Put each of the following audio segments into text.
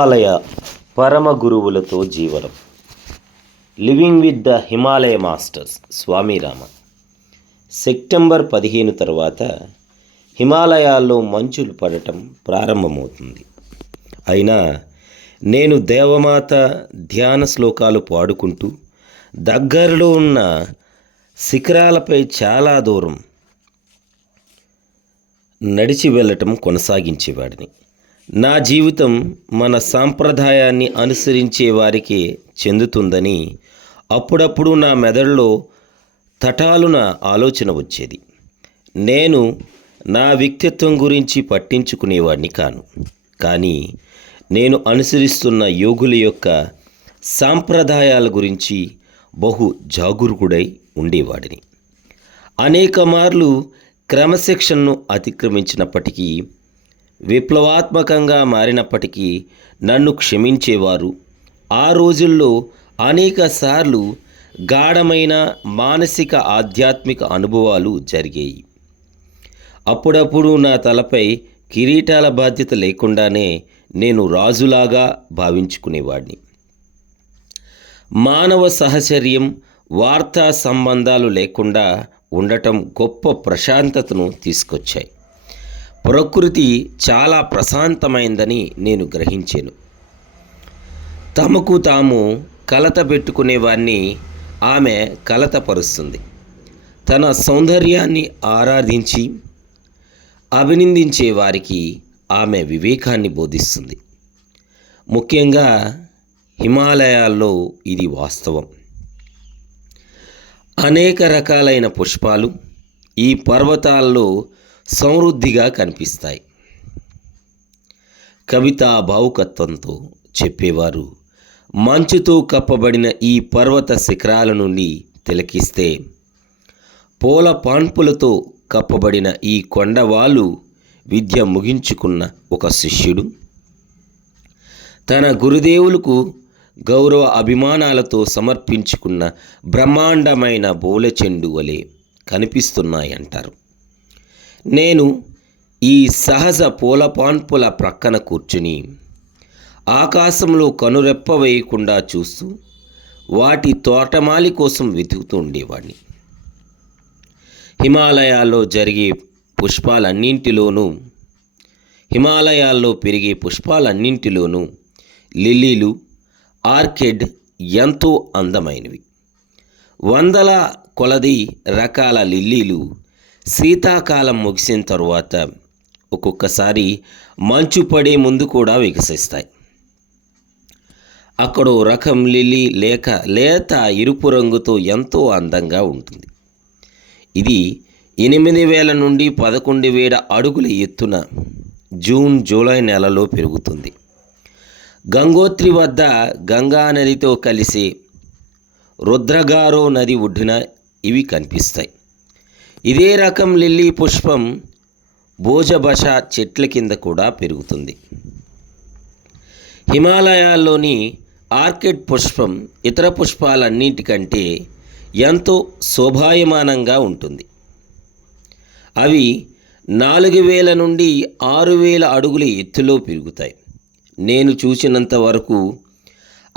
హిమాలయ పరమ గురువులతో జీవనం. Living with the Himalaya masters Swami Rama. September పదిహేను తర్వాత హిమాలయాల్లో మంచులు పడటం ప్రారంభమవుతుంది. అయినా నేను దేవమాత ధ్యాన శ్లోకాలు పాడుకుంటూ దగ్గరలో ఉన్న శిఖరాలపై చాలా దూరం నడిచి వెళ్ళటం కొనసాగించేవాడిని. నా జీవితం మన సాంప్రదాయాన్ని అనుసరించే వారికి చెందుతుందని అప్పుడప్పుడు నా మెదడులో తటాలున ఆలోచన వచ్చేది. నేను నా వ్యక్తిత్వం గురించి పట్టించుకునేవాడిని కాను. కానీ నేను అనుసరిస్తున్న యోగుల యొక్క సాంప్రదాయాల గురించి బహు జాగరూకుడై ఉండేవాడిని. అనేక మార్లు క్రమశిక్షణను అతిక్రమించినప్పటికీ విప్లవాత్మకంగా మారినప్పటికీ నన్ను క్షమించేవారు. ఆ రోజుల్లో అనేక సార్లు గాఢమైన మానసిక ఆధ్యాత్మిక అనుభవాలు జరిగాయి. అప్పుడప్పుడు నా తలపై కిరీటాల బాధ్యత లేకుండానే నేను రాజులాగా భావించుకునేవాడిని. మానవ సహచర్యం వార్తా సంబంధాలు లేకుండా ఉండటం గొప్ప ప్రశాంతతను తీసుకొచ్చాయి. ప్రకృతి చాలా ప్రశాంతమైందని నేను గ్రహించాను. తమకు తాము కలత పెట్టుకునేవాన్ని ఆమె కలతపరుస్తుంది తన సౌందర్యాన్ని ఆరాధించి అభినందించే వారికి ఆమె వివేకాన్ని బోధిస్తుంది. ముఖ్యంగా హిమాలయాల్లో ఇది వాస్తవం. అనేక రకాలైన పుష్పాలు ఈ పర్వతాల్లో సమృద్ధిగా కనిపిస్తాయి. కవితా భావుకత్వంతో చెప్పేవారు మంచుతో కప్పబడిన ఈ పర్వత శిఖరాల నుండి తిలకిస్తే పూల పాన్పులతో కప్పబడిన ఈ కొండవాళ్ళు విద్య ముగించుకున్న ఒక శిష్యుడు. తన గురుదేవులకు గౌరవ అభిమానాలతో సమర్పించుకున్న బ్రహ్మాండమైన బోలచెండు వలె కనిపిస్తున్నాయంటారు. నేను ఈ సహజ పూలపాన్పుల ప్రక్కన కూర్చుని ఆకాశంలో కనురెప్ప వేయకుండా చూస్తూ వాటి తోటమాలి కోసం వెతుకుతూ ఉండేవాడిని హిమాలయాల్లో జరిగే పుష్పాలన్నింటిలోనూ హిమాలయాల్లో పెరిగే పుష్పాలన్నింటిలోనూ లిల్లీలు ఆర్కిడ్ ఎంతో అందమైనవి. వందల కొలది రకాల లిల్లీలు శీతాకాలం ముగిసిన తరువాత ఒక్కొక్కసారి మంచు పడే ముందు కూడా వికసిస్తాయి. అక్కడో రకం లిల్లీ లేక లేత ఎరుపు రంగుతో ఎంతో అందంగా ఉంటుంది. ఇది ఎనిమిది వేల నుండి పదకొండు వేల అడుగుల ఎత్తున జూన్ జూలై నెలలో పెరుగుతుంది. గంగోత్రి వద్ద గంగా నదితో కలిసి రుద్రగారో నది ఒడ్డున ఇవి కనిపిస్తాయి. ఇదే రకం లిల్లీ పుష్పం భోజభష చెట్ల కింద కూడా పెరుగుతుంది. హిమాలయాల్లోని ఆర్కిడ్ పుష్పం ఇతర పుష్పాలన్నిటికంటే ఎంతో శోభాయమానంగా ఉంటుంది. అవి నాలుగు వేల నుండి ఆరు వేల అడుగుల ఎత్తులో పెరుగుతాయి. నేను చూసినంత వరకు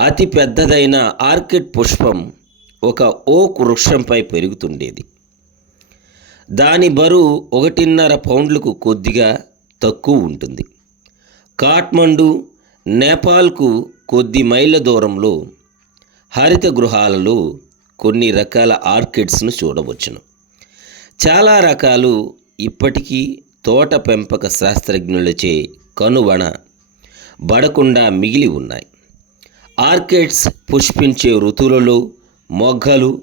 అతి పెద్దదైన ఆర్కిడ్ పుష్పం ఒక ఓక్ వృక్షంపై పెరుగుతుండేది. దాని బరువు ఒకటిన్నర పౌండ్లకు కొద్దిగా తక్కువ ఉంటుంది. కాట్మండు నేపాల్కు కొద్ది మైళ్ళ దూరంలో హరిత గృహాలలో కొన్ని రకాల ఆర్కిడ్స్ను చూడవచ్చును. చాలా రకాలు ఇప్పటికీ తోట పెంపక శాస్త్రజ్ఞులచే కనువణ బడకుండా మిగిలి ఉన్నాయి. ఆర్కిడ్స్ పుష్పించే ఋతువులలో మొగ్గలు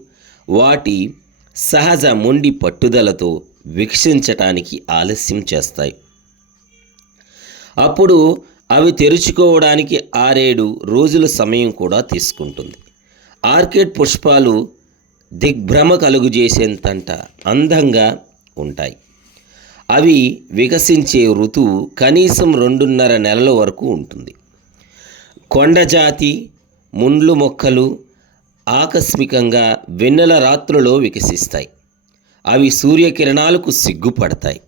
వాటి సహజ మొండి పట్టుదలతో వికసించటానికి ఆలస్యం చేస్తాయి. అప్పుడు అవి తెరుచుకోవడానికి ఆరేడు రోజుల సమయం కూడా తీసుకుంటుంది. ఆర్కిడ్ పుష్పాలు దిగ్భ్రమ కలుగుజేసేంతంట అందంగా ఉంటాయి. అవి వికసించే ఋతువు కనీసం రెండున్నర నెలల వరకు ఉంటుంది. కొండజాతి ముండ్లు మొక్కలు ఆకస్మికంగా వెన్నెల రాత్రులలో వికసిస్తాయి. అవి సూర్యకిరణాలకు సిగ్గుపడతాయి.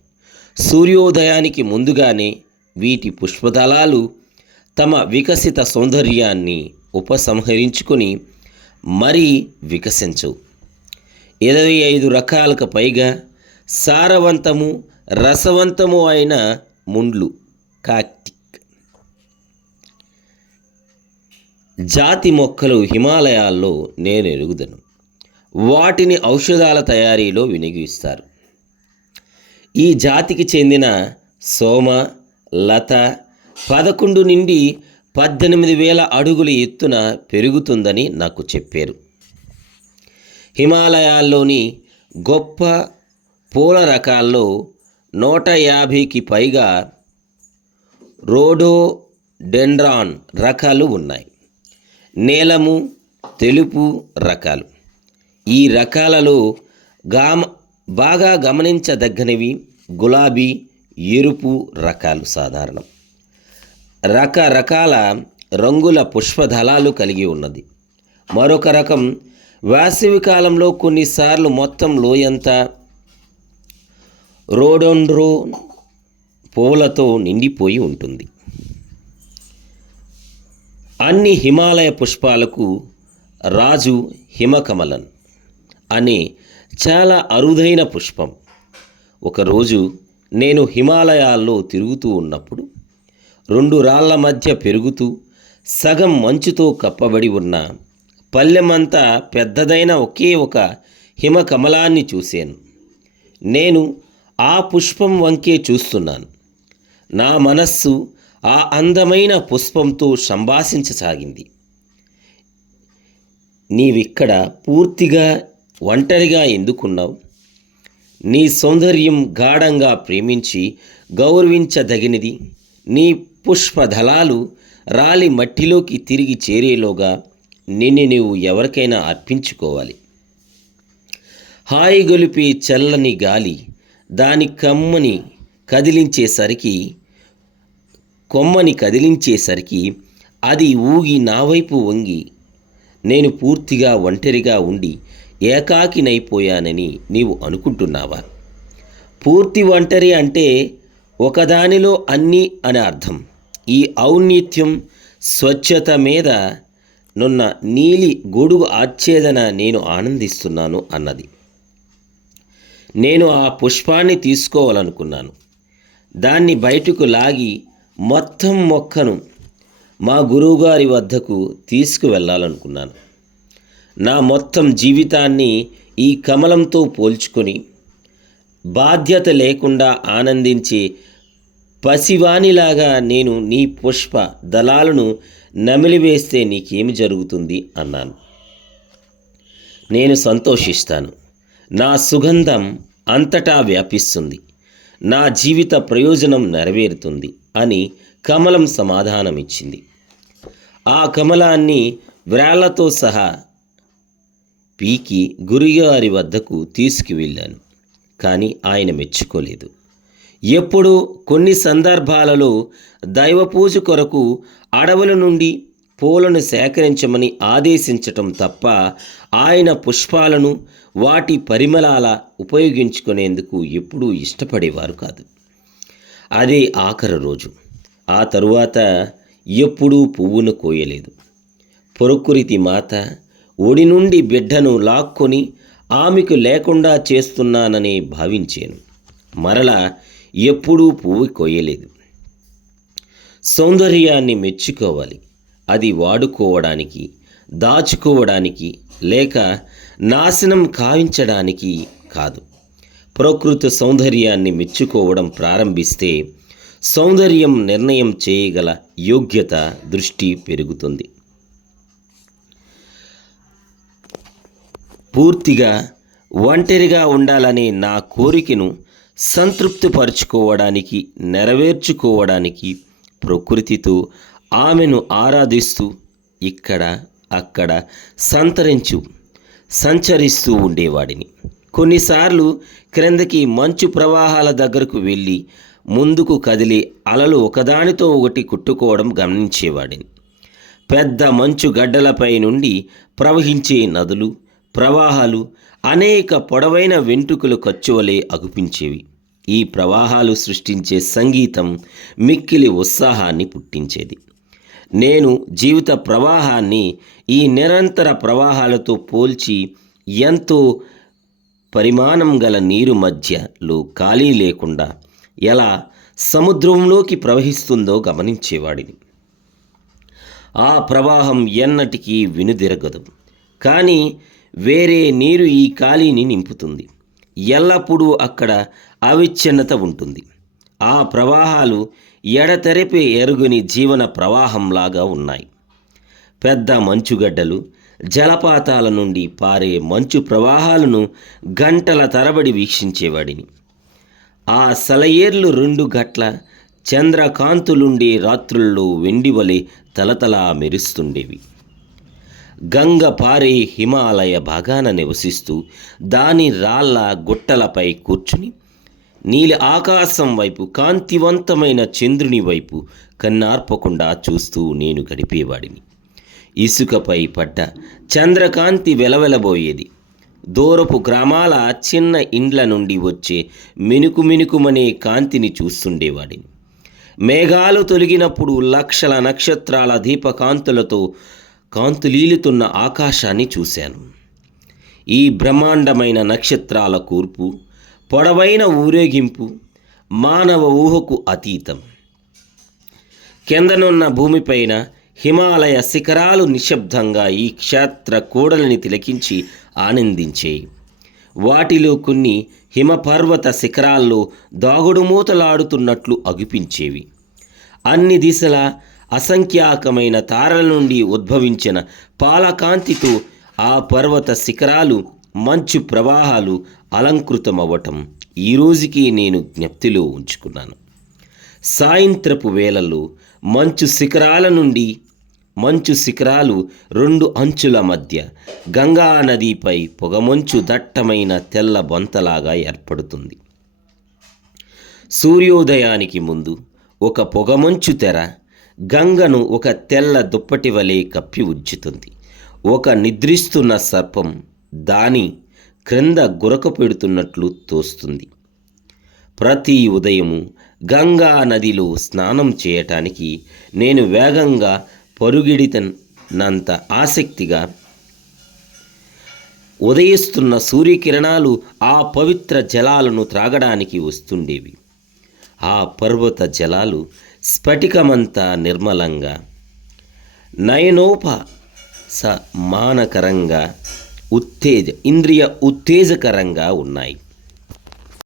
సూర్యోదయానికి ముందుగానే వీటి పుష్పదళాలు తమ వికసిత సౌందర్యాన్ని ఉపసంహరించుకొని మరీ వికసించవు. ఇరవై ఐదు రకాలకు పైగా సారవంతము రసవంతము అయిన ముండ్లు కాక్టి జాతి మొక్కలు హిమాలయాల్లో నేను ఎరుగుదను. వాటిని ఔషధాల తయారీలో వినియోగిస్తారు. ఈ జాతికి చెందిన సోమ లత పదకొండు నుండి పద్దెనిమిది వేల అడుగుల ఎత్తున పెరుగుతుందని నాకు చెప్పారు. హిమాలయాల్లోని గొప్ప పూల రకాల్లో నూట యాభైకి పైగా రోడో డెండ్రాన్ రకాలు ఉన్నాయి. నీలము తెలుపు రకాలు. ఈ రకాలలో గామ బాగా గమనించదగ్గనివి గులాబీ ఎరుపు రకాలు సాధారణం. రకరకాల రంగుల పుష్పదళాలు కలిగి ఉన్నది. మరొక రకం వేసవి కాలంలో కొన్నిసార్లు మొత్తం లోయంతా రోడోండ్రో పూలతో నిండిపోయి ఉంటుంది. అన్ని హిమాలయ పుష్పాలకు రాజు హిమకమలన్ అనే చాలా అరుదైన పుష్పం. ఒకరోజు నేను హిమాలయాల్లో తిరుగుతూ ఉన్నప్పుడు రెండు రాళ్ళ మధ్య పెరుగుతూ సగం మంచుతో కప్పబడి ఉన్న పల్లెమంతా పెద్దదైన ఒకే ఒక హిమకమలాన్ని చూశాను. నేను ఆ పుష్పం వంకే చూస్తున్నాను. నా మనస్సు ఆ అందమైన పుష్పంతో సంభాషించసాగింది. నీవిక్కడ పూర్తిగా ఒంటరిగా ఎందుకున్నావు? నీ సౌందర్యం గాఢంగా ప్రేమించి గౌరవించదగినది. నీ పుష్పదళాలు రాలి మట్టిలోకి తిరిగి చేరేలోగా నిన్ను నీవు ఎవరికైనా అర్పించుకోవాలి. హాయి గొలిపే చల్లని గాలి దాని కమ్మని కదిలించేసరికి కొమ్మని కదిలించేసరికి అది ఊగి నా వైపు వంగి నేను పూర్తిగా ఒంటరిగా ఉండి ఏకాకినైపోయానని నీవు అనుకుంటున్నావా? పూర్తి ఒంటరి అంటే ఒకదానిలో అన్నీ అని అర్థం. ఈ ఔన్నత్యం స్వచ్ఛత మీద నున్న నీలి గొడుగు ఆచ్ఛేదన నేను ఆనందిస్తున్నాను అన్నది. నేను ఆ పుష్పాన్ని తీసుకోవాలనుకున్నాను. దాన్ని బయటకు లాగి మొత్తం మొక్కను మా గురువుగారి వద్దకు తీసుకువెళ్ళాలనుకున్నాను. నా మొత్తం జీవితాన్ని ఈ కమలంతో పోల్చుకొని బాధ్యత లేకుండా ఆనందించే పసివానిలాగా నేను నీ పుష్ప దళాలను నమిలివేస్తే నీకేమి జరుగుతుంది అన్నాను. నేను సంతోషిస్తాను. నా సుగంధం అంతటా వ్యాపిస్తుంది. నా జీవిత ప్రయోజనం నెరవేరుతుంది. అని కమలం సమాధానమిచ్చింది. ఆ కమలాన్ని వ్రేళ్ళతో సహా పీకి గురుగారి వద్దకు తీసుకువెళ్ళాను కానీ ఆయన మెచ్చుకోలేదు. ఎప్పుడు కొన్ని సందర్భాలలో దైవ పూజ కొరకు అడవుల నుండి పూలను సేకరించమని ఆదేశించటం తప్ప ఆయన పుష్పాలను వాటి పరిమళాల ఉపయోగించుకునేందుకు ఎప్పుడూ ఇష్టపడేవారు కాదు. అదే ఆఖరి రోజు. ఆ తరువాత ఎప్పుడూ పువ్వును కోయలేదు. ప్రకృతి మాత ఒడి నుండి బిడ్డను లాక్కొని ఆమెకు లేకుండా చేస్తున్నానని భావించాను. మరలా ఎప్పుడూ పువ్వు కోయలేదు. సౌందర్యాన్ని మెచ్చుకోవాలి. అది వాడుకోవడానికి దాచుకోవడానికి లేక నాశనం కావించడానికి కాదు. ప్రకృతి సౌందర్యాన్ని మెచ్చుకోవడం ప్రారంభిస్తే సౌందర్యం నిర్ణయం చేయగల యోగ్యత దృష్టి పెరుగుతుంది. పూర్తిగా ఒంటరిగా ఉండాలనే నా కోరికను సంతృప్తిపరచుకోవడానికి నెరవేర్చుకోవడానికి ప్రకృతితో ఆమెను ఆరాధిస్తూ ఇక్కడ అక్కడ సంతరించు సంచరిస్తూ ఉండేవాడిని. కొన్నిసార్లు క్రిందకి మంచు ప్రవాహాల దగ్గరకు వెళ్ళి ముందుకు కదిలి అలలు ఒకదానితో ఒకటి కుట్టుకోవడం గమనించేవాడిని. పెద్ద మంచు గడ్డలపై నుండి ప్రవహించే నదులు ప్రవాహాలు అనేక పొడవైన వెంట్రుకలు ఖర్చువలే అగుపించేవి. ఈ ప్రవాహాలు సృష్టించే సంగీతం మిక్కిలి ఉత్సాహాన్ని పుట్టించేది. నేను జీవిత ప్రవాహాన్ని ఈ నిరంతర ప్రవాహాలతో పోల్చి ఎంతో పరిమాణం గల నీరు మధ్యలో ఖాళీ లేకుండా ఎలా సముద్రంలోకి ప్రవహిస్తుందో గమనించేవాడిని. ఆ ప్రవాహం ఎన్నటికీ వినుదిరగదు కానీ వేరే నీరు ఈ ఖాళీని నింపుతుంది. ఎల్లప్పుడూ అక్కడ అవిచ్ఛిన్నత ఉంటుంది. ఆ ప్రవాహాలు ఎడతెరిపే ఎరుగుని జీవన ప్రవాహంలాగా ఉన్నాయి. పెద్ద మంచుగడ్డలు జలపాతాల నుండి పారే మంచు ప్రవాహాలను గంటల తరబడి వీక్షించేవాడిని. ఆ సెలయేర్లు రెండు గట్ల చంద్రకాంతులుండే రాత్రుల్లో వెండివలే తలతలా మెరుస్తుండేవి. గంగ పారే హిమాలయ భాగాన నివసిస్తూ దాని రాళ్ళ గుట్టలపై కూర్చుని నీలి ఆకాశం వైపు కాంతివంతమైన చంద్రుని వైపు కన్నార్పకుండా చూస్తూ నేను గడిపేవాడిని. ఇసుకపై పడ్డ చంద్రకాంతి వెలవెలబోయేది. దూరపు గ్రామాల చిన్న ఇండ్ల నుండి వచ్చే మినుకు మినుకుమనే కాంతిని చూస్తుండేవాడిని. మేఘాలు తొలగినప్పుడు లక్షల నక్షత్రాల దీపకాంతులతో కాంతులీలుతున్న ఆకాశాన్ని చూశాను. ఈ బ్రహ్మాండమైన నక్షత్రాల కూర్పు పొడవైన ఊరేగింపు మానవ ఊహకు అతీతం. కిందనున్న భూమిపైన హిమాలయ శిఖరాలు నిశ్శబ్దంగా ఈ క్షేత్ర కూడలిని తిలకించి ఆనందించేయి. వాటిలో కొన్ని హిమపర్వత శిఖరాల్లో దాగుడుమూతలాడుతున్నట్లు అగుపించేవి. అన్ని దిశల అసంఖ్యాకమైన తారల నుండి ఉద్భవించిన పాలకాంతితో ఆ పర్వత శిఖరాలు మంచు ప్రవాహాలు అలంకృతమవ్వటం ఈ రోజుకి నేను జ్ఞప్తిలో ఉంచుకున్నాను. సాయంత్రపు వేళల్లో మంచు శిఖరాల నుండి మంచు శిఖరాలు రెండు అంచుల మధ్య. గంగా నదిపై పొగమంచు దట్టమైన తెల్ల బొంతలాగా ఏర్పడుతుంది. సూర్యోదయానికి ముందు ఒక పొగమంచు తెర గంగను ఒక తెల్ల దుప్పటి వలె కప్పి ఉంచుతుంది ఒక నిద్రిస్తున్న సర్పం దాని క్రింద గురక పెడుతున్నట్లు తోస్తుంది. ప్రతి ఉదయము గంగా నదిలో స్నానం చేయటానికి నేను వేగంగా పరుగిడితనంత ఆసక్తిగా ఉదయిస్తున్న సూర్యకిరణాలు ఆ పవిత్ర జలాలను త్రాగడానికి వస్తుండేవి. ఆ పర్వత జలాలు స్ఫటికమంత నిర్మలంగా నయనోప సమానకరంగా ఉత్తేజ ఇంద్రియ ఉత్తేజకరంగా ఉన్నాయి.